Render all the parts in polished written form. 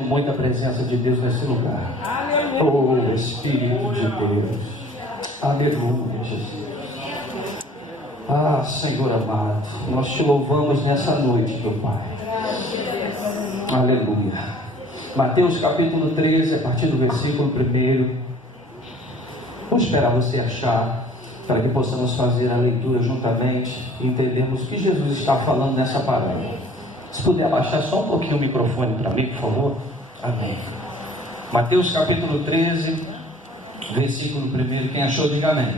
Muita presença de Deus nesse lugar. Oh, Espírito de Deus. Aleluia, Jesus. Ah, Senhor amado, nós te louvamos nessa noite, meu Pai. Aleluia. Mateus capítulo 13, a partir do versículo 1. Vou esperar você achar, para que possamos fazer a leitura juntamente e entendermos o que Jesus está falando nessa palavra. Se puder abaixar só um pouquinho o microfone para mim, por favor. Amém. Mateus capítulo 13, versículo 1. Quem achou, diga amém.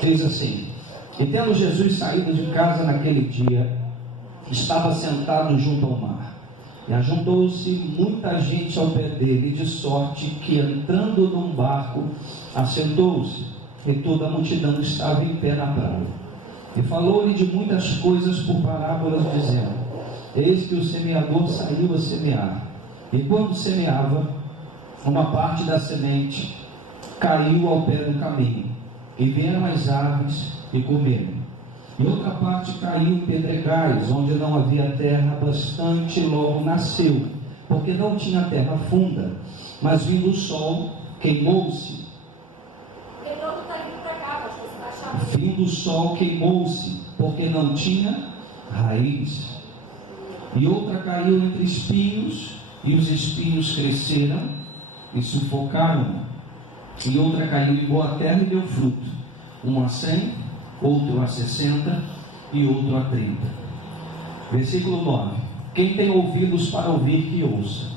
Diz assim: E tendo Jesus saído de casa naquele dia, estava sentado junto ao mar. E ajuntou-se muita gente ao pé dele, de sorte que, entrando num barco, assentou-se, e toda a multidão estava em pé na praia. E falou-lhe de muitas coisas por parábolas, dizendo: Eis que o semeador saiu a semear. E quando semeava, uma parte da semente caiu ao pé do caminho, e vieram as aves e comeram. E outra parte caiu em pedregais, onde não havia terra bastante, logo nasceu, porque não tinha terra funda. Mas vindo o sol, queimou-se. Vindo o sol, queimou-se, porque não tinha raiz. E outra caiu entre espinhos, e os espinhos cresceram e sufocaram. E outra caiu em boa terra e deu fruto, um a 100, outro a 60 e outro a 30. Versículo 9. Quem tem ouvidos para ouvir, que ouça.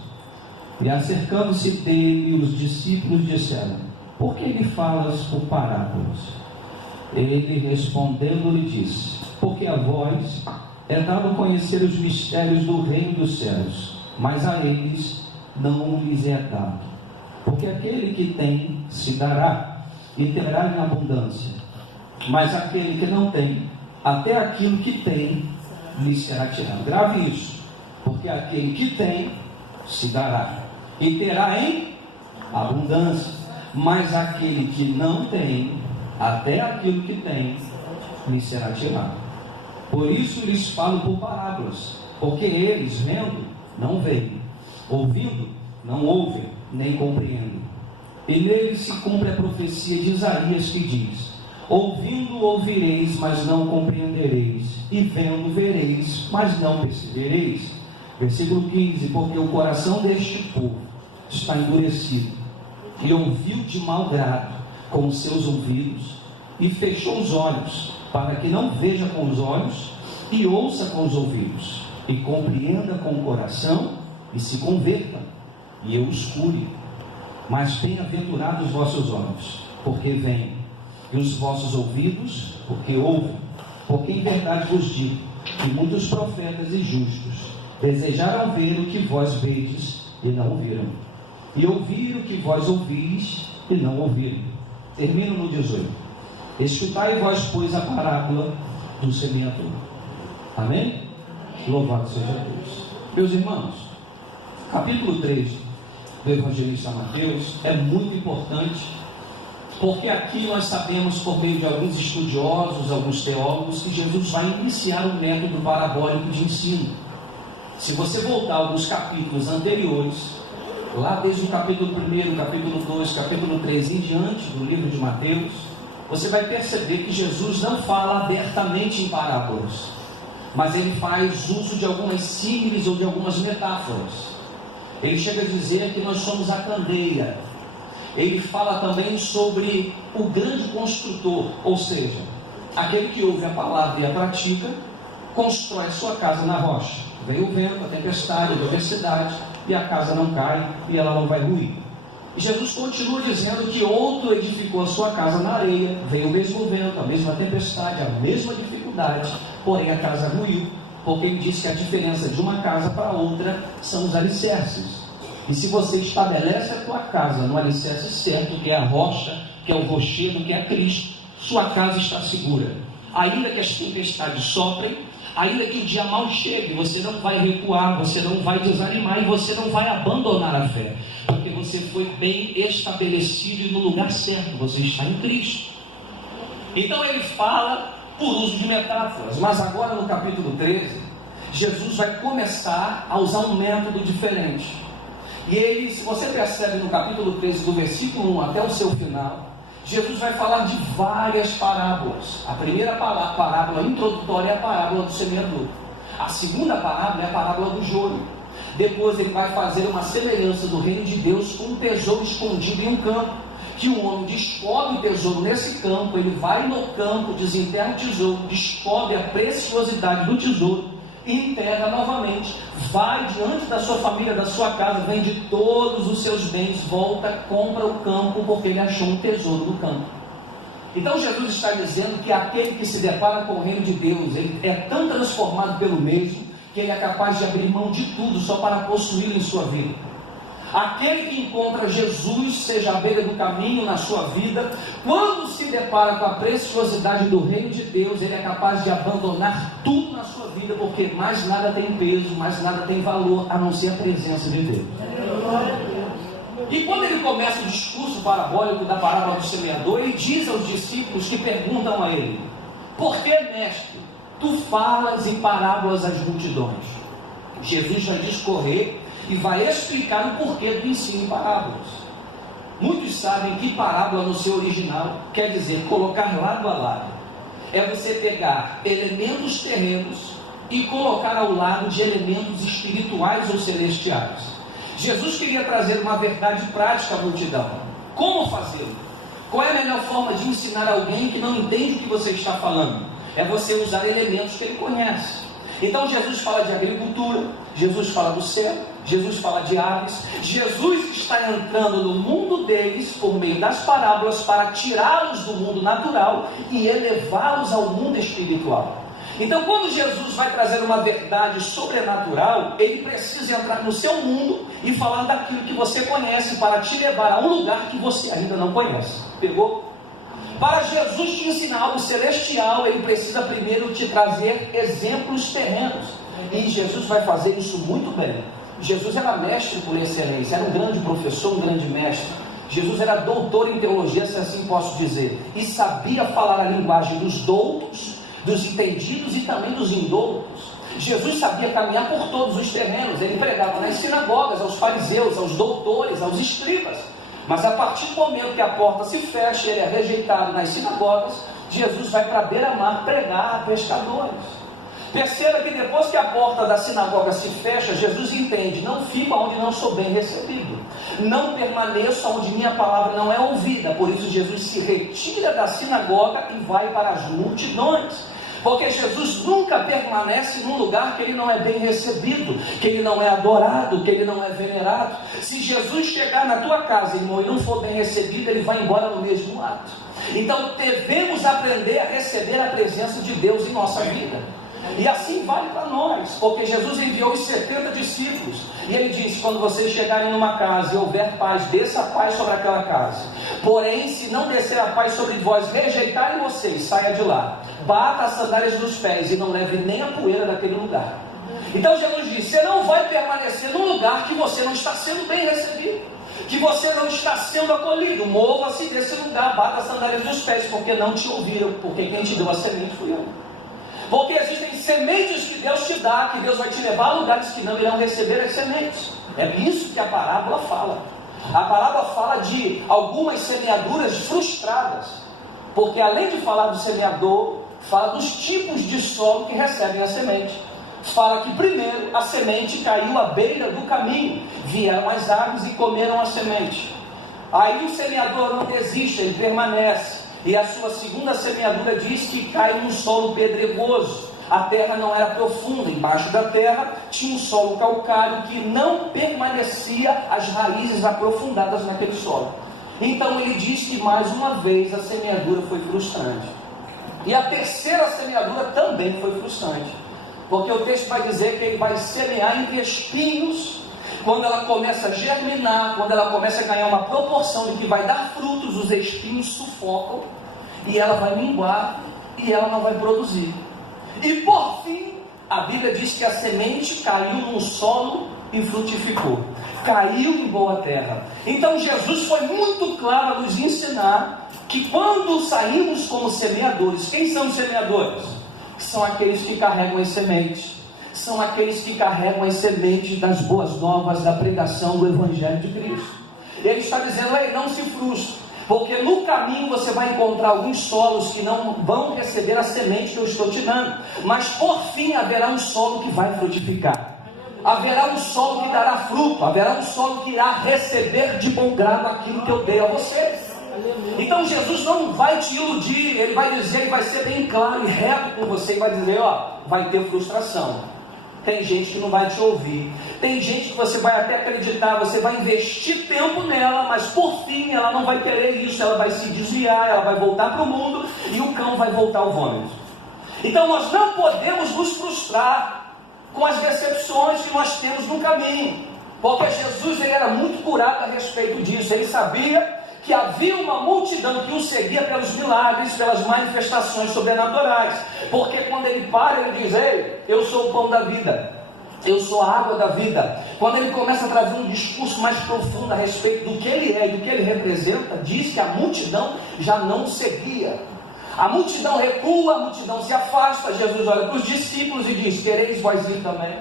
E acercando-se dele, os discípulos disseram: Por que lhe falas por parábolas? Ele respondendo lhe disse: Porque a vós é dado conhecer os mistérios do reino dos céus, mas a eles não lhes é dado. Porque aquele que tem se dará e terá em abundância, mas aquele que não tem, até aquilo que tem lhe será tirado. Grave isso. Porque aquele que tem se dará e terá em abundância, mas aquele que não tem, até aquilo que tem lhe será tirado. Por isso lhes falo por parábolas, porque eles, vendo, não veem, ouvindo, não ouvem, nem compreendem. E neles se cumpre a profecia de Isaías, que diz: Ouvindo ouvireis, mas não compreendereis, e vendo vereis, mas não percebereis. Versículo 15: Porque o coração deste povo está endurecido, e ouviu de mau grado com os seus ouvidos, e fechou os olhos, para que não veja com os olhos, e ouça com os ouvidos, e compreenda com o coração, e se converta, e eu os cure. Mas bem-aventurados os vossos olhos, porque veem, e os vossos ouvidos, porque ouvem. Porque em verdade vos digo que muitos profetas e justos desejaram ver o que vós vedes e não viram, e ouvir o que vós ouvis e não ouviram. Termino no 18. Escutai vós, pois, a parábola do semeador. Amém? Louvado seja Deus. Meus irmãos, capítulo 3 do evangelista Mateus é muito importante, porque aqui nós sabemos, por meio de alguns estudiosos, alguns teólogos, que Jesus vai iniciar um método parabólico de ensino. Se você voltar alguns capítulos anteriores, lá desde o capítulo 1, capítulo 2, capítulo 3 em diante do livro de Mateus, você vai perceber que Jesus não fala abertamente em parábolas, mas ele faz uso de algumas símiles ou de algumas metáforas. Ele chega a dizer que nós somos a candeia. Ele fala também sobre o grande construtor, ou seja, aquele que ouve a palavra e a pratica, constrói a sua casa na rocha. Vem o vento, a tempestade, a adversidade, e a casa não cai e ela não vai ruir. E Jesus continua dizendo que outro edificou a sua casa na areia, veio o mesmo vento, a mesma tempestade, a mesma dificuldade, porém a casa ruiu, porque ele disse que a diferença de uma casa para outra são os alicerces. E se você estabelece a tua casa no alicerce certo, que é a rocha, que é o rochedo, que é Cristo, sua casa está segura. Ainda que as tempestades soprem, ainda que o dia mal chegue, você não vai recuar, você não vai desanimar e você não vai abandonar a fé, porque você foi bem estabelecido e no lugar certo, você está em Cristo. Então ele fala por uso de metáforas, mas agora no capítulo 13, Jesus vai começar a usar um método diferente. E ele, se você percebe no capítulo 13, do versículo 1 até o seu final, Jesus vai falar de várias parábolas. A primeira parábola introdutória é a parábola do semeador. A segunda parábola é a parábola do joio. Depois ele vai fazer uma semelhança do reino de Deus com um tesouro escondido em um campo, que um homem descobre o tesouro nesse campo, ele vai no campo, desenterra o tesouro, descobre a preciosidade do tesouro, enterra novamente, vai diante da sua família, da sua casa, vende todos os seus bens, volta, compra o campo, porque ele achou um tesouro no campo. Então Jesus está dizendo que aquele que se depara com o reino de Deus, ele é tão transformado pelo mesmo, que ele é capaz de abrir mão de tudo só para possuí-lo em sua vida. Aquele que encontra Jesus, seja à beira do caminho na sua vida, quando se depara com a preciosidade do reino de Deus, ele é capaz de abandonar tudo na sua vida, porque mais nada tem peso, mais nada tem valor, a não ser a presença de Deus. E quando ele começa o discurso parabólico da parábola do semeador, ele diz aos discípulos que perguntam a ele: por que, mestre, tu falas em parábolas às multidões? Jesus vai discorrer e vai explicar o porquê do ensino em parábolas. Muitos sabem que parábola no seu original quer dizer colocar lado a lado. É você pegar elementos terrenos e colocar ao lado de elementos espirituais ou celestiais. Jesus queria trazer uma verdade prática à multidão. Como fazê-lo? Qual é a melhor forma de ensinar alguém que não entende o que você está falando? É você usar elementos que ele conhece. Então Jesus fala de agricultura, Jesus fala do céu, Jesus fala de aves. Jesus está entrando no mundo deles por meio das parábolas para tirá-los do mundo natural e elevá-los ao mundo espiritual. Então, quando Jesus vai trazer uma verdade sobrenatural, ele precisa entrar no seu mundo e falar daquilo que você conhece para te levar a um lugar que você ainda não conhece. Pegou? Para Jesus te ensinar algo celestial, ele precisa primeiro te trazer exemplos terrenos. E Jesus vai fazer isso muito bem. Jesus era mestre por excelência, era um grande professor, um grande mestre. Jesus era doutor em teologia, se assim posso dizer, e sabia falar a linguagem dos doutos, dos entendidos e também dos indoutos. Jesus sabia caminhar por todos os terrenos. Ele pregava nas sinagogas, aos fariseus, aos doutores, aos escribas. Mas a partir do momento que a porta se fecha, ele é rejeitado nas sinagogas, Jesus vai para a beira-mar pregar a pescadores. Perceba que depois que a porta da sinagoga se fecha, Jesus entende: não fico onde não sou bem recebido, não permaneço onde minha palavra não é ouvida. Por isso Jesus se retira da sinagoga e vai para as multidões. Porque Jesus nunca permanece num lugar que ele não é bem recebido, que ele não é adorado, que ele não é venerado. Se Jesus chegar na tua casa, irmão, e não for bem recebido, ele vai embora no mesmo ato. Então devemos aprender a receber a presença de Deus em nossa vida. E assim vale para nós, porque Jesus enviou os 70 discípulos, e ele disse: quando vocês chegarem numa casa e houver paz, desça a paz sobre aquela casa. Porém, se não descer a paz sobre vós, rejeitarem vocês, saia de lá, bata as sandálias nos pés e não leve nem a poeira daquele lugar. Então Jesus disse: você não vai permanecer num lugar que você não está sendo bem recebido, que você não está sendo acolhido. Mova-se desse lugar, bata as sandálias nos pés, porque não te ouviram, porque quem te deu a semente fui eu. Porque existem sementes que Deus te dá, que Deus vai te levar a lugares que não irão receber as sementes. É isso que a parábola fala. A parábola fala de algumas semeaduras frustradas, porque além de falar do semeador, fala dos tipos de solo que recebem a semente. Fala que primeiro a semente caiu à beira do caminho, vieram as aves e comeram a semente. Aí o semeador não desiste, ele permanece. E a sua segunda semeadura diz que cai num solo pedregoso. A terra não era profunda, embaixo da terra tinha um solo calcário que não permanecia as raízes aprofundadas naquele solo. Então ele diz que mais uma vez a semeadura foi frustrante. E a terceira semeadura também foi frustrante, porque o texto vai dizer que ele vai semear entre espinhos. Quando ela começa a germinar, quando ela começa a ganhar uma proporção de que vai dar frutos, os espinhos sufocam, e ela vai minguar, e ela não vai produzir. E por fim, a Bíblia diz que a semente caiu num solo e frutificou, caiu em boa terra. Então Jesus foi muito claro a nos ensinar que quando saímos como semeadores, quem são os semeadores? São aqueles que carregam as sementes, são aqueles que carregam as sementes das boas novas da pregação do Evangelho de Cristo. Ele está dizendo: ei, não se frustre, porque no caminho você vai encontrar alguns solos que não vão receber a semente que eu estou te dando, mas por fim haverá um solo que vai frutificar. Haverá um solo que dará fruto, haverá um solo que irá receber de bom grado aquilo que eu dei a você. Então Jesus não vai te iludir, ele vai dizer, ele vai ser bem claro e reto com você, e vai dizer: ó, vai ter frustração. Tem gente que não vai te ouvir, tem gente que você vai até acreditar, você vai investir tempo nela, mas por fim ela não vai querer isso, ela vai se desviar, ela vai voltar para o mundo e o cão vai voltar ao vômito. Então nós não podemos nos frustrar com as decepções que nós temos no caminho, porque Jesus ele era muito curado a respeito disso. Ele sabia que havia uma multidão que o seguia pelos milagres, pelas manifestações sobrenaturais, porque quando ele para, ele diz: ei, eu sou o pão da vida, eu sou a água da vida. Quando ele começa a trazer um discurso mais profundo a respeito do que ele é e do que ele representa, diz que a multidão já não o seguia. A multidão recua, a multidão se afasta. Jesus olha para os discípulos e diz: quereis vós ir também?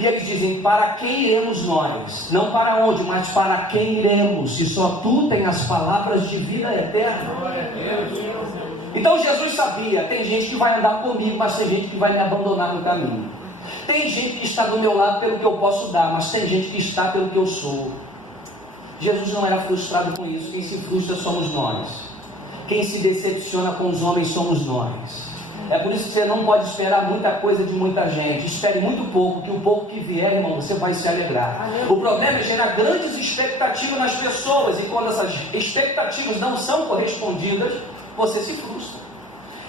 E eles dizem: para quem iremos nós? Não para onde, mas para quem iremos? Se só tu tens as palavras de vida eterna. Então Jesus sabia: tem gente que vai andar comigo, mas tem gente que vai me abandonar no caminho. Tem gente que está do meu lado pelo que eu posso dar, mas tem gente que está pelo que eu sou. Jesus não era frustrado com isso. Quem se frustra somos nós. Quem se decepciona com os homens somos nós. É por isso que você não pode esperar muita coisa de muita gente. Espere muito pouco, que o pouco que vier, irmão, você vai se alegrar. O problema é gerar grandes expectativas nas pessoas, e quando essas expectativas não são correspondidas, você se frustra.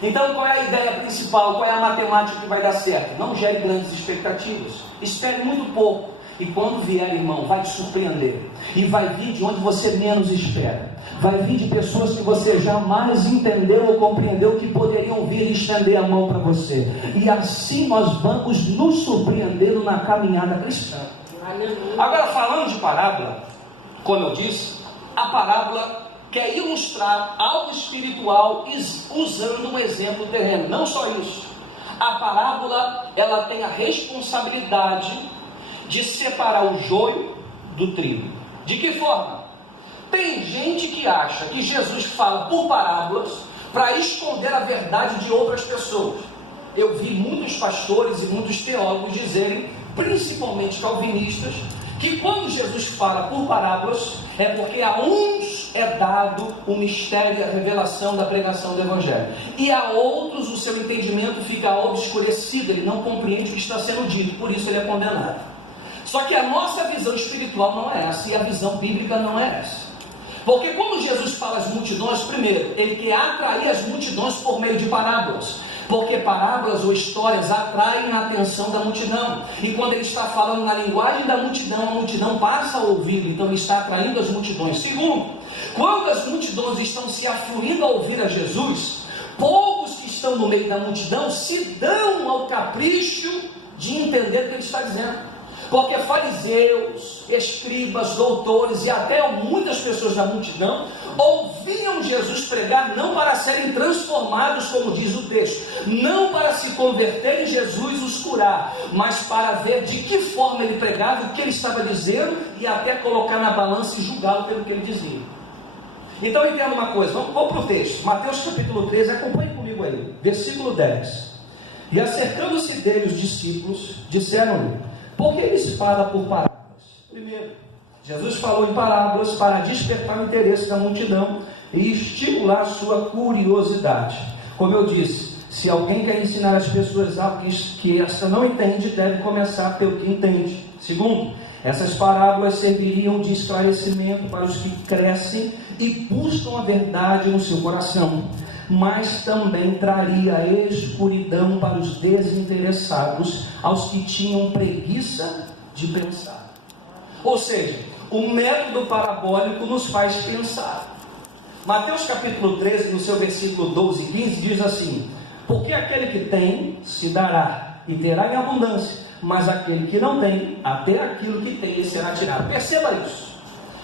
Então qual é a ideia principal? Qual é a matemática que vai dar certo? Não gere grandes expectativas. Espere muito pouco. E quando vier, irmão, vai te surpreender. E vai vir de onde você menos espera. Vai vir de pessoas que você jamais entendeu ou compreendeu que poderiam vir e estender a mão para você. E assim nós vamos nos surpreendendo na caminhada cristã. Agora, falando de parábola, como eu disse, a parábola quer ilustrar algo espiritual usando um exemplo terreno. Não só isso. A parábola, ela tem a responsabilidade de separar o joio do trigo. De que forma? Tem gente que acha que Jesus fala por parábolas para esconder a verdade de outras pessoas. Eu vi muitos pastores e muitos teólogos dizerem, principalmente calvinistas, que quando Jesus fala por parábolas é porque a uns é dado o mistério e a revelação da pregação do Evangelho, e a outros o seu entendimento fica obscurecido, ele não compreende o que está sendo dito, por isso ele é condenado. Só que a nossa visão espiritual não é essa, e a visão bíblica não é essa. Porque quando Jesus fala às multidões, primeiro, ele quer atrair as multidões por meio de parábolas. Porque parábolas ou histórias atraem a atenção da multidão. E quando ele está falando na linguagem da multidão, a multidão passa a ouvir, então ele está atraindo as multidões. Segundo, quando as multidões estão se afluindo a ouvir a Jesus, poucos que estão no meio da multidão se dão ao capricho de entender o que ele está dizendo. Porque fariseus, escribas, doutores e até muitas pessoas da multidão ouviam Jesus pregar não para serem transformados, como diz o texto, não para se converter em Jesus os curar, mas para ver de que forma ele pregava, o que ele estava dizendo e até colocar na balança e julgá-lo pelo que ele dizia. Então entenda uma coisa, vamos para o texto, Mateus capítulo 13, acompanhe comigo aí, versículo 10. E acercando-se dele os discípulos, disseram-lhe: por que eles falam por parábolas? Primeiro, Jesus falou em parábolas para despertar o interesse da multidão e estimular a sua curiosidade. Como eu disse, se alguém quer ensinar as pessoas algo que esta não entende, deve começar pelo que entende. Segundo, essas parábolas serviriam de esclarecimento para os que crescem e buscam a verdade no seu coração, mas também traria escuridão para os desinteressados, aos que tinham preguiça de pensar. Ou seja, o método parabólico nos faz pensar. Mateus capítulo 13, no seu versículo 12 e 15, diz assim: porque aquele que tem, se dará, e terá em abundância, mas aquele que não tem, até aquilo que tem lhe será tirado. Perceba isso.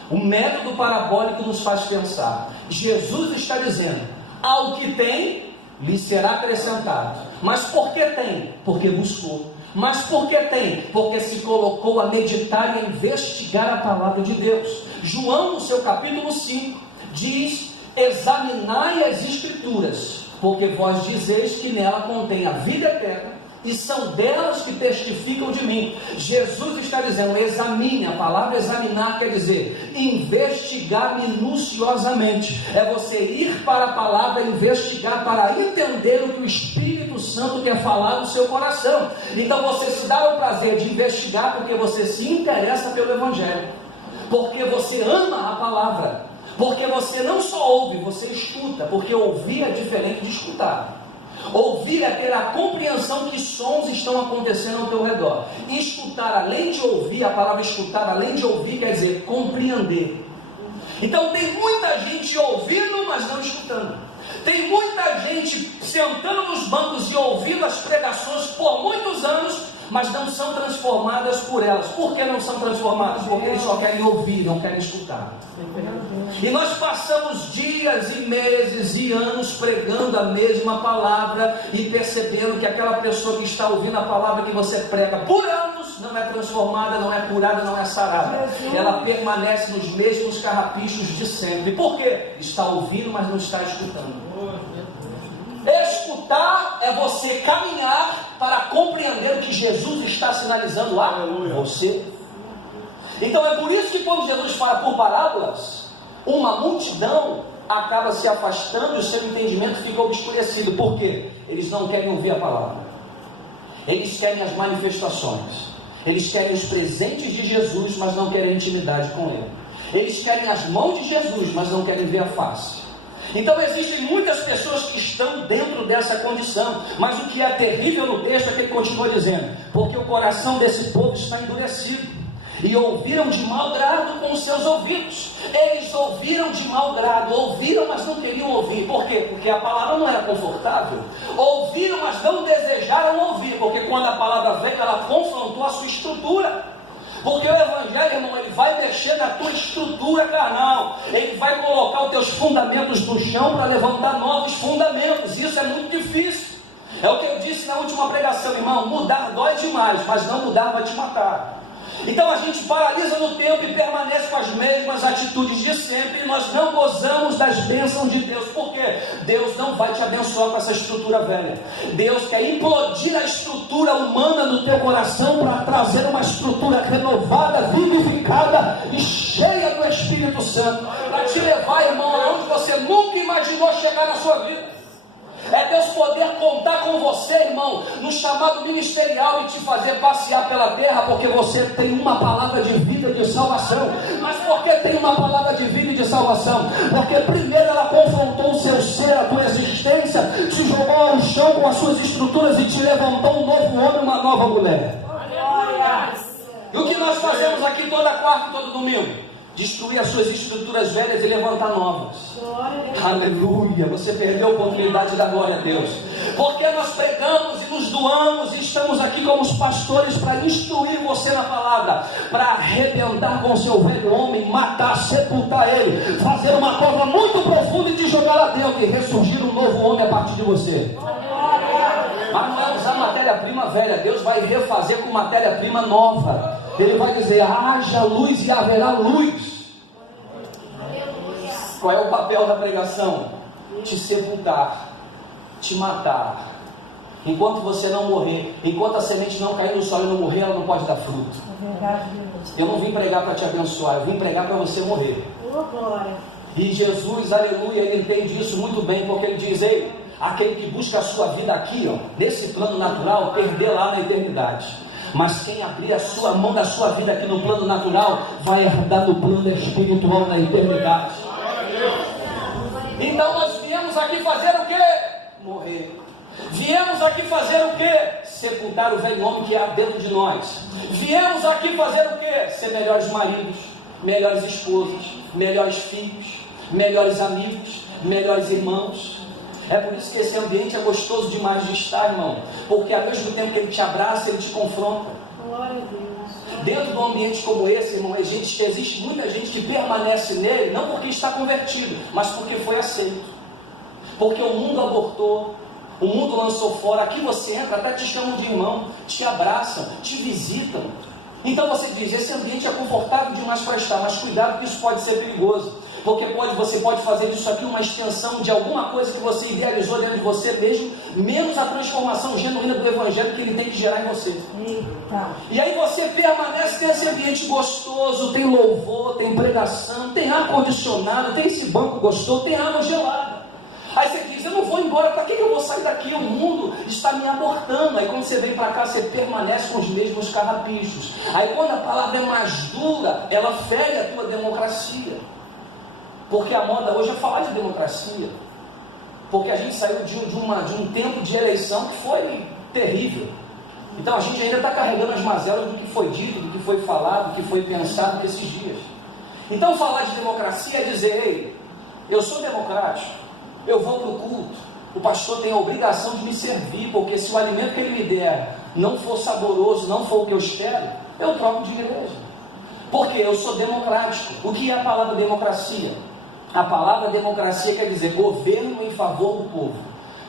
O método parabólico nos faz pensar. Jesus está dizendo: ao que tem, lhe será acrescentado. Mas por que tem? Porque buscou. Mas por que tem? Porque se colocou a meditar e a investigar a palavra de Deus. João, no seu capítulo 5, diz: examinai as Escrituras, porque vós dizeis que nela contém a vida eterna, e são delas que testificam de mim. Jesus está dizendo: examine. A palavra examinar quer dizer investigar minuciosamente. É você ir para a palavra, investigar, para entender o que o Espírito Santo quer falar no seu coração. Então você se dá o prazer de investigar porque você se interessa pelo Evangelho, porque você ama a palavra, porque você não só ouve, você escuta, porque ouvir é diferente de escutar. Ouvir é ter a compreensão que sons estão acontecendo ao teu redor. Escutar, além de ouvir, a palavra escutar, além de ouvir, quer dizer compreender. Então tem muita gente ouvindo, mas não escutando. Tem muita gente sentando nos bancos e ouvindo as pregações por muitos anos, mas não são transformadas por elas. Por que não são transformadas? Porque eles só querem ouvir, não querem escutar. E nós passamos dias e meses e anos pregando a mesma palavra e percebendo que aquela pessoa que está ouvindo a palavra que você prega por anos não é transformada, não é curada, não é sarada. Ela permanece nos mesmos carrapichos de sempre. Por quê? Está ouvindo, mas não está escutando. Escutar é você caminhar para compreender o que Jesus está sinalizando a você. Então é por isso que quando Jesus fala por parábolas, uma multidão acaba se afastando e o seu entendimento fica obscurecido. Por quê? Eles não querem ouvir a palavra. Eles querem as manifestações. Eles querem os presentes de Jesus, mas não querem intimidade com Ele. Eles querem as mãos de Jesus, mas não querem ver a face. Então existem muitas pessoas que estão dentro dessa condição, mas o que é terrível no texto é que ele continua dizendo: porque o coração desse povo está endurecido, e ouviram de mau grado com os seus ouvidos. Eles ouviram de mau grado, ouviram, mas não queriam ouvir. Por quê? Porque a palavra não era confortável. Ouviram, mas não desejaram ouvir, porque quando a palavra veio, ela confrontou a sua estrutura. Porque o Evangelho, irmão, ele vai mexer na tua estrutura carnal. Ele vai colocar os teus fundamentos no chão para levantar novos fundamentos. Isso é muito difícil. É o que eu disse na última pregação, irmão: mudar dói demais, mas não mudar vai te matar. Então a gente paralisa no tempo e permanece com as mesmas atitudes de sempre, e nós não gozamos das bênçãos de Deus. Por quê? Deus não vai te abençoar com essa estrutura velha. Deus quer implodir a estrutura humana no teu coração para trazer uma estrutura renovada, vivificada e cheia do Espírito Santo, para te levar, irmão, aonde você nunca imaginou chegar na sua vida. É Deus poder contar com você, irmão, no chamado ministerial e te fazer passear pela terra, porque você tem uma palavra de vida e de salvação. Mas por que tem uma palavra de vida e de salvação? Porque primeiro ela confrontou o seu ser, a tua existência, te jogou ao chão com as suas estruturas e te levantou um novo homem, uma nova mulher. E o que nós fazemos aqui toda quarta e todo domingo? Destruir as suas estruturas velhas e levantar novas. Aleluia, você perdeu a oportunidade da glória a Deus. Porque nós pregamos e nos doamos e estamos aqui como os pastores para instruir você na palavra, para arrebentar com o seu velho homem, matar, sepultar ele, fazer uma cova muito profunda e te jogar lá dentro e ressurgir um novo homem a partir de você. Mas não é usar matéria-prima velha. Deus vai refazer com matéria-prima nova. Ele vai dizer: haja luz e haverá luz. Qual é o papel da pregação? Te sepultar, te matar. Enquanto você não morrer, enquanto a semente não cair no solo e não morrer, ela não pode dar fruto. Eu não vim pregar para te abençoar, eu vim pregar para você morrer. E Jesus, aleluia, ele entende isso muito bem, porque ele diz: ei, aquele que busca a sua vida aqui, ó, nesse plano natural, perder lá na eternidade. Mas quem abrir a sua mão da sua vida aqui no plano natural, vai herdar no plano espiritual na eternidade. Então nós viemos aqui fazer o quê? Morrer. Viemos aqui fazer o quê? Sepultar o velho homem que há dentro de nós. Viemos aqui fazer o quê? Ser melhores maridos, melhores esposas, melhores filhos, melhores amigos, melhores irmãos. É por isso que esse ambiente é gostoso demais de estar, irmão. Porque ao mesmo tempo que ele te abraça, ele te confronta. Glória a Deus. Dentro de um ambiente como esse, irmão, existe muita gente que permanece nele, não porque está convertido, mas porque foi aceito. Porque o mundo abortou, o mundo lançou fora, aqui você entra, até te chamam de irmão, te abraçam, te visitam. Então você diz, esse ambiente é confortável demais para estar, mas cuidado que isso pode ser perigoso, porque você pode fazer disso aqui uma extensão de alguma coisa que você idealizou dentro de você mesmo, menos a transformação genuína do Evangelho que ele tem que gerar em você. E aí você permanece nesse ambiente gostoso, tem louvor, tem pregação, tem ar-condicionado, tem esse banco gostoso, tem água gelada. Aí você diz, eu não vou embora, para que eu vou sair daqui? O mundo está me abortando. Aí quando você vem para cá, você permanece com os mesmos carrapichos. Aí quando a palavra é mais dura, ela fere a tua democracia. Porque a moda hoje é falar de democracia. Porque a gente saiu de um tempo de eleição que foi terrível. Então a gente ainda está carregando as mazelas do que foi dito, do que foi falado, do que foi pensado nesses dias. Então falar de democracia é dizer, ei, eu sou democrático. Eu vou para o culto, o pastor tem a obrigação de me servir, porque se o alimento que ele me der não for saboroso, não for o que eu espero, eu troco de igreja. Porque eu sou democrático. O que é a palavra democracia? A palavra democracia quer dizer governo em favor do povo.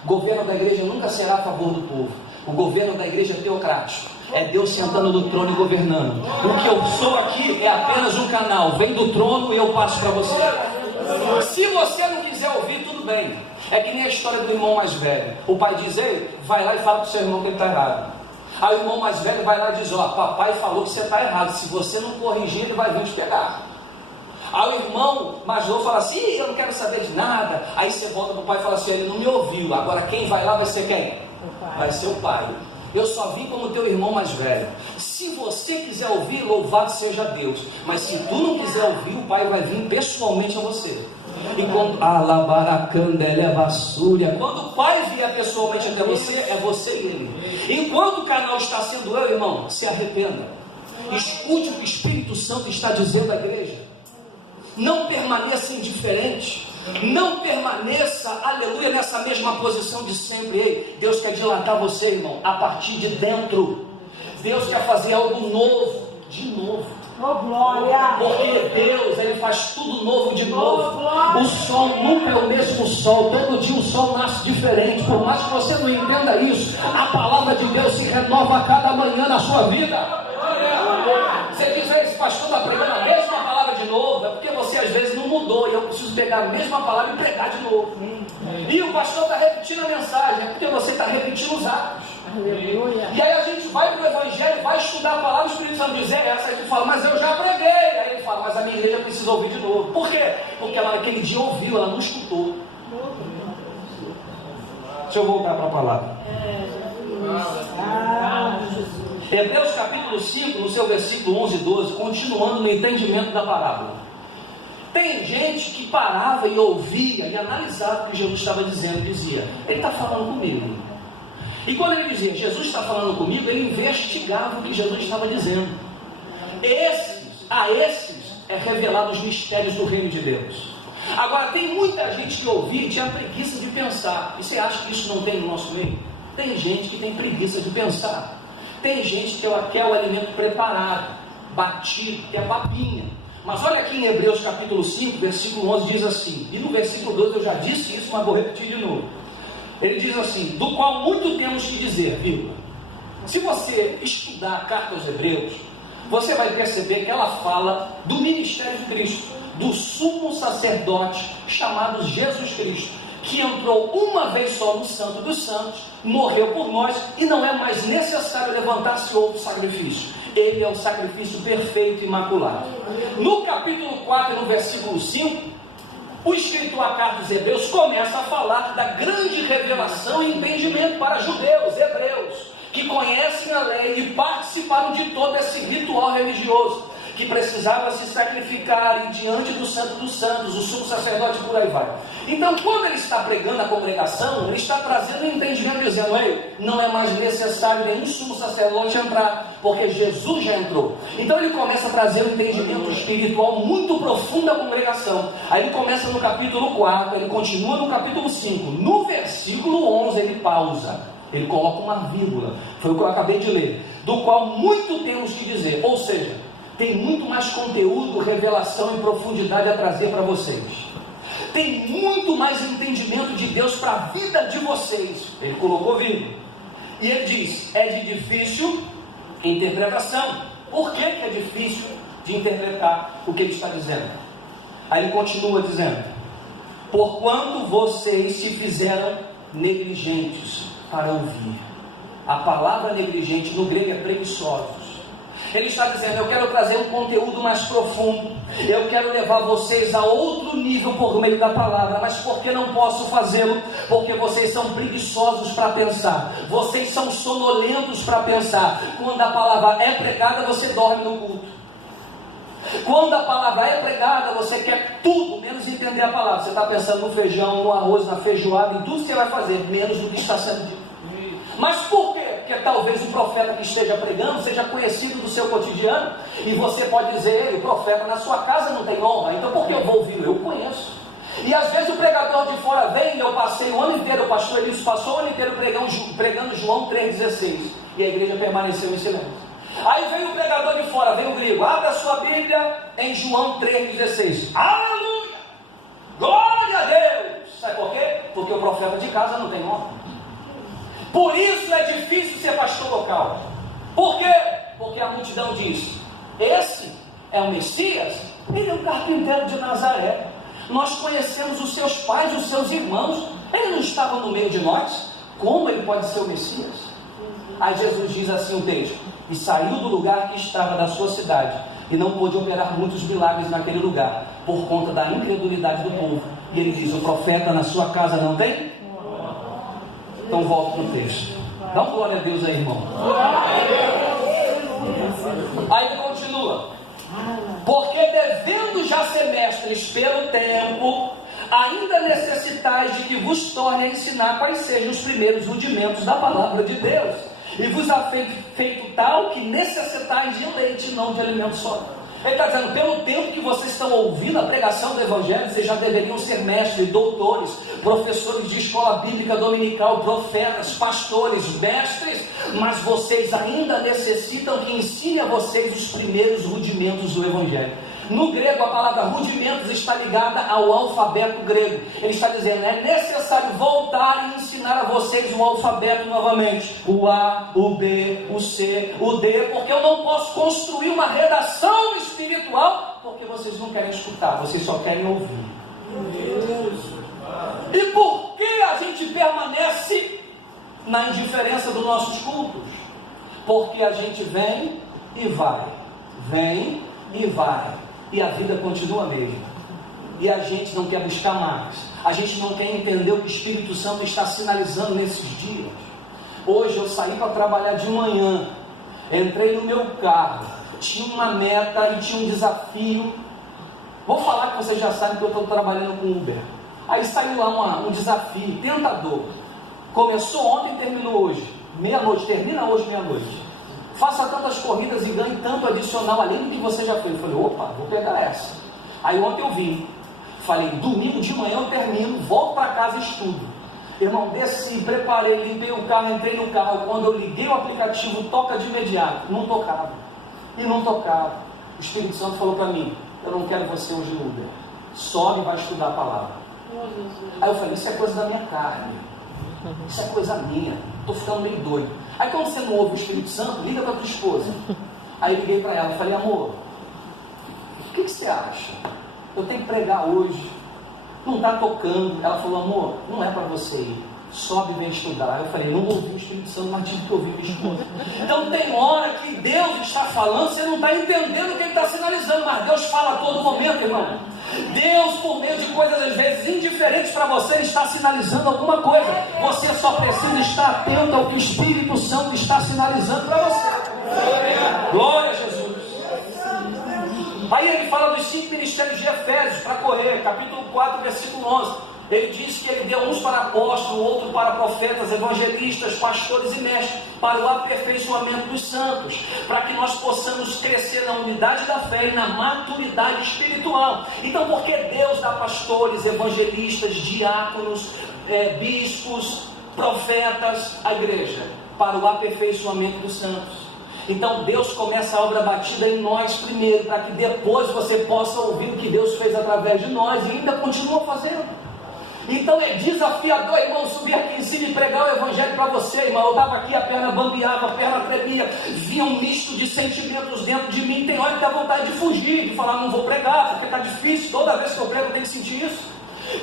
O governo da igreja nunca será a favor do povo. O governo da igreja é teocrático. É Deus sentando no trono e governando. O que eu sou aqui é apenas um canal. Vem do trono e eu passo para você. Se você não quiser ouvir, tudo bem. É que nem a história do irmão mais velho. O pai diz, ei, vai lá e fala para o seu irmão que ele está errado. Aí o irmão mais velho vai lá e diz, ó, papai falou que você está errado. Se você não corrigir, ele vai vir te pegar. Aí o irmão mais novo fala assim, eu não quero saber de nada. Aí você volta para o pai e fala assim, ele não me ouviu. Agora quem vai lá vai ser quem? Vai ser o pai. Eu só vim como teu irmão mais velho. Se você quiser ouvir, louvado seja Deus. Mas se tu não quiser ouvir, o pai vai vir pessoalmente a você. E quando quando o pai vier pessoalmente até você, é você e ele. Enquanto o canal está sendo eu, irmão, se arrependa. Escute o que o Espírito Santo está dizendo à igreja. Não permaneça indiferente. Não permaneça, aleluia, nessa mesma posição de sempre. Ei, Deus quer dilatar você, irmão, a partir de dentro. Deus quer fazer algo novo, de novo. Oh, glória! Porque Deus, Ele faz tudo novo de novo. O sol nunca é o mesmo sol. Todo dia o sol nasce diferente. Por mais que você não entenda isso, a palavra de Deus se renova a cada manhã na sua vida. Você diz, esse pastor está pregando a mesma palavra de novo. É porque você às vezes não mudou. E eu preciso pegar a mesma palavra e pregar de novo. E o pastor está repetindo a mensagem. É porque você está repetindo os atos. Aleluia. E aí a gente vai para o Evangelho, vai estudar a palavra, o Espírito Santo diz, essa aí tu fala, mas eu já preguei. Aí ele fala, mas a minha igreja precisa ouvir de novo. Por quê? Porque ela naquele dia ouviu, ela não escutou. Deixa eu voltar para a palavra. Hebreus capítulo 5, no seu versículo 11 e 12, continuando no entendimento da parábola. Tem gente que parava e ouvia e analisava o que Jesus estava dizendo, dizia, ele está falando comigo. E quando ele dizia, Jesus está falando comigo, ele investigava o que Jesus estava dizendo. A esses é revelado os mistérios do reino de Deus. Agora, tem muita gente que ouvia e tinha preguiça de pensar. E você acha que isso não tem no nosso meio? Tem gente que tem preguiça de pensar. Tem gente que quer o alimento preparado, batido, que é papinha. Mas olha aqui em Hebreus capítulo 5, versículo 11, diz assim, e no versículo 12 eu já disse isso, mas vou repetir de novo. Ele diz assim, do qual muito temos que dizer, vírgula. Se você estudar a carta aos Hebreus, você vai perceber que ela fala do ministério de Cristo, do sumo sacerdote chamado Jesus Cristo, que entrou uma vez só no Santo dos Santos, morreu por nós e não é mais necessário levantar-se outro sacrifício. Ele é o sacrifício perfeito e imaculado. No capítulo 4, no versículo 5, o escritor à carta dos Hebreus começa a falar da grande revelação e entendimento para judeus, hebreus, que conhecem a lei e participaram de todo esse ritual religioso, que precisava se sacrificar diante do Santo dos Santos, o sumo sacerdote, por aí vai. Então, quando ele está pregando a congregação, ele está trazendo um entendimento, dizendo, ei, não é mais necessário nenhum sumo sacerdote entrar, porque Jesus já entrou. Então ele começa a trazer um entendimento espiritual muito profundo da congregação. Aí ele começa no capítulo 4, ele continua no capítulo 5, no versículo 11 ele pausa, ele coloca uma vírgula, foi o que eu acabei de ler, do qual muito temos que dizer, ou seja, tem muito mais conteúdo, revelação e profundidade a trazer para vocês. tem muito mais entendimento de Deus para a vida de vocês. Ele colocou vírgula. E ele diz, é de difícil interpretação. Por que é difícil de interpretar o que ele está dizendo? Aí ele continua dizendo, porquanto vocês se fizeram negligentes para ouvir. A palavra negligente no grego é preguiçosos. Ele está dizendo, eu quero trazer um conteúdo mais profundo, eu quero levar vocês a outro nível por meio da palavra, mas por que não posso fazê-lo? Porque vocês são preguiçosos para pensar, vocês são sonolentos para pensar. Quando a palavra é pregada, você dorme no culto. Quando a palavra é pregada, você quer tudo, menos entender a palavra. Você está pensando no feijão, no arroz, na feijoada, em tudo que você vai fazer, menos do que está sendo dito. Mas por quê? Porque talvez o profeta que esteja pregando seja conhecido do seu cotidiano, e você pode dizer, o profeta na sua casa não tem honra, então por que eu vou ouvi-lo? Eu conheço. E às vezes o pregador de fora vem, eu passei o ano inteiro, o pastor Elias passou o ano inteiro pregando João 3,16, e a igreja permaneceu em silêncio. Aí vem o pregador de fora, vem o grego, abre a sua Bíblia em João 3,16, aleluia, glória a Deus. Sabe por quê? Porque o profeta de casa não tem honra. Por isso é difícil ser pastor local. Por quê? Porque a multidão diz, esse é o Messias, ele é o carpinteiro de Nazaré, nós conhecemos os seus pais, os seus irmãos, ele não estava no meio de nós, como ele pode ser o Messias? Aí Jesus diz assim o texto, e saiu do lugar que estava da sua cidade, e não pôde operar muitos milagres naquele lugar, por conta da incredulidade do povo. E ele diz, o profeta na sua casa não tem? Então volta para o texto. Dá uma glória a Deus aí, irmão. Aí ele continua. Porque devendo já ser mestres pelo tempo, ainda necessitais de que vos torne a ensinar quais sejam os primeiros rudimentos da palavra de Deus. E vos há feito tal que necessitais de leite, não de alimento sólido. Ele está dizendo, pelo tempo que vocês estão ouvindo a pregação do Evangelho, vocês já deveriam ser mestres, doutores, professores de escola bíblica dominical, profetas, pastores, mestres, mas vocês ainda necessitam que ensine a vocês os primeiros rudimentos do Evangelho. No grego, a palavra rudimentos está ligada ao alfabeto grego. Ele está dizendo, é necessário voltar e ensinar a vocês o alfabeto novamente. O A, o B, o C, o D, porque eu não posso construir uma redação espiritual, porque vocês não querem escutar, vocês só querem ouvir. E por que a gente permanece na indiferença dos nossos cultos? Porque a gente vem e vai, vem e vai. E a vida continua a mesma. E a gente não quer buscar mais. A gente não quer entender o que o Espírito Santo está sinalizando nesses dias. Hoje eu saí para trabalhar de manhã. Entrei no meu carro. Tinha uma meta e tinha um desafio. Vou falar que vocês já sabem que eu estou trabalhando com Uber. Aí saiu lá um desafio tentador. Começou ontem e terminou hoje. Meia-noite. Termina hoje meia-noite. Faça tantas corridas e ganhe tanto adicional além do que você já fez. Eu falei, opa, vou pegar essa. Aí ontem eu vim. Falei, domingo de manhã eu termino, volto para casa e estudo. Irmão, desci, preparei, limpei o carro, entrei no carro. Quando eu liguei o aplicativo, toca de imediato. Não tocava. E não tocava. O Espírito Santo falou para mim, eu não quero você hoje no Uber. Sobe e vai estudar a palavra. Aí eu falei, isso é coisa da minha carne. Isso é coisa minha. Estou ficando meio doido. Aí quando você não ouve o Espírito Santo, liga para a tua esposa. Aí eu liguei para ela, falei, amor, o que você acha? Eu tenho que pregar hoje. Não está tocando. Ela falou, amor, não é para você ir. Sobe e vem estudar. Eu falei, não ouvi o Espírito Santo, mas tive que ouvir minha esposa. Então tem hora que Deus está falando, você não está entendendo o que Ele está sinalizando, mas Deus fala a todo momento, irmão. Deus, por meio de coisas às vezes indiferentes para você, está sinalizando alguma coisa. Você só precisa estar atento ao que o Espírito Santo está sinalizando para você. Glória a Jesus. Aí ele fala dos 5 ministérios de Efésios para correr, capítulo 4, versículo 11. Ele diz que ele deu uns para apóstolos, outros para profetas, evangelistas, pastores e mestres, para o aperfeiçoamento dos santos, para que nós possamos crescer na unidade da fé e na maturidade espiritual. Então, por que Deus dá pastores, evangelistas, diáconos, bispos, profetas à igreja? Para o aperfeiçoamento dos santos. Então Deus começa a obra batida em nós primeiro, para que depois você possa ouvir o que Deus fez através de nós e ainda continua fazendo. Então é desafiador, irmão, subir aqui em cima e pregar o evangelho para você, irmão. Eu estava aqui, a perna bambeava, a perna tremia, vinha um misto de sentimentos dentro de mim. Tem hora que dá vontade de fugir, de falar, não vou pregar, porque está difícil. Toda vez que eu prego eu tenho que sentir isso.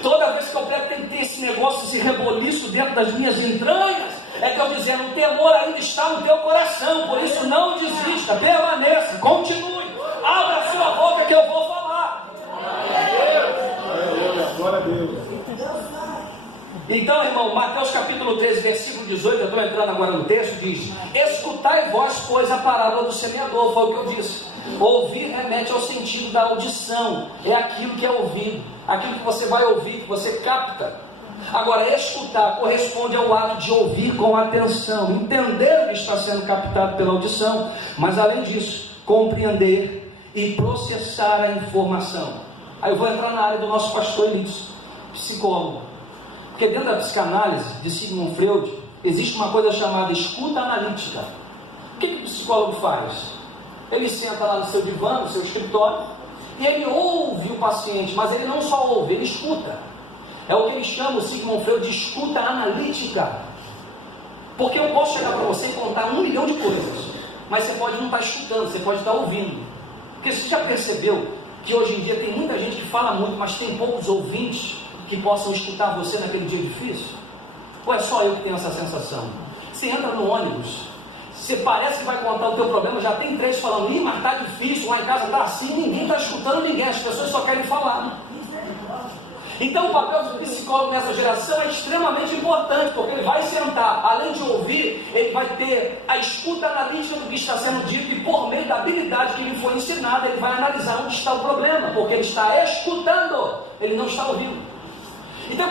Toda vez que eu prego tem que ter esse negócio, esse reboliço dentro das minhas entranhas. É que eu dizendo, o temor ainda está no teu coração, por isso não desista, permaneça, continue, abra a sua boca que eu vou falar. Glória a Deus. Então, irmão, Mateus capítulo 13, versículo 18, eu estou entrando agora no texto, diz: escutai vós, pois, a parábola do semeador. Foi o que eu disse. Ouvir remete ao sentido da audição, é aquilo que é ouvido, aquilo que você vai ouvir, que você capta. Agora, escutar corresponde ao ato de ouvir com atenção, entender o que está sendo captado pela audição, mas além disso, compreender e processar a informação. Aí eu vou entrar na área do nosso pastor Elias, psicólogo. Porque dentro da psicanálise de Sigmund Freud, existe uma coisa chamada escuta analítica. O que o psicólogo faz? Ele senta lá no seu divã, no seu escritório, e ele ouve o paciente, mas ele não só ouve, ele escuta. É o que ele chama, o Sigmund Freud, de escuta analítica. Porque eu posso chegar para você e contar 1 milhão de coisas, mas você pode não estar escutando, você pode estar ouvindo. Porque você já percebeu que hoje em dia tem muita gente que fala muito, mas tem poucos ouvintes que possam escutar você naquele dia difícil? Ou é só eu que tenho essa sensação? Você entra no ônibus, você parece que vai contar o teu problema, já tem 3 falando, ih, mas está difícil, lá em casa está assim, ninguém está escutando ninguém, as pessoas só querem falar. Então o papel do psicólogo nessa geração é extremamente importante, porque ele vai sentar, além de ouvir, ele vai ter a escuta analítica do que está sendo dito, e por meio da habilidade que lhe foi ensinada, ele vai analisar onde está o problema, porque ele está escutando, ele não está ouvindo.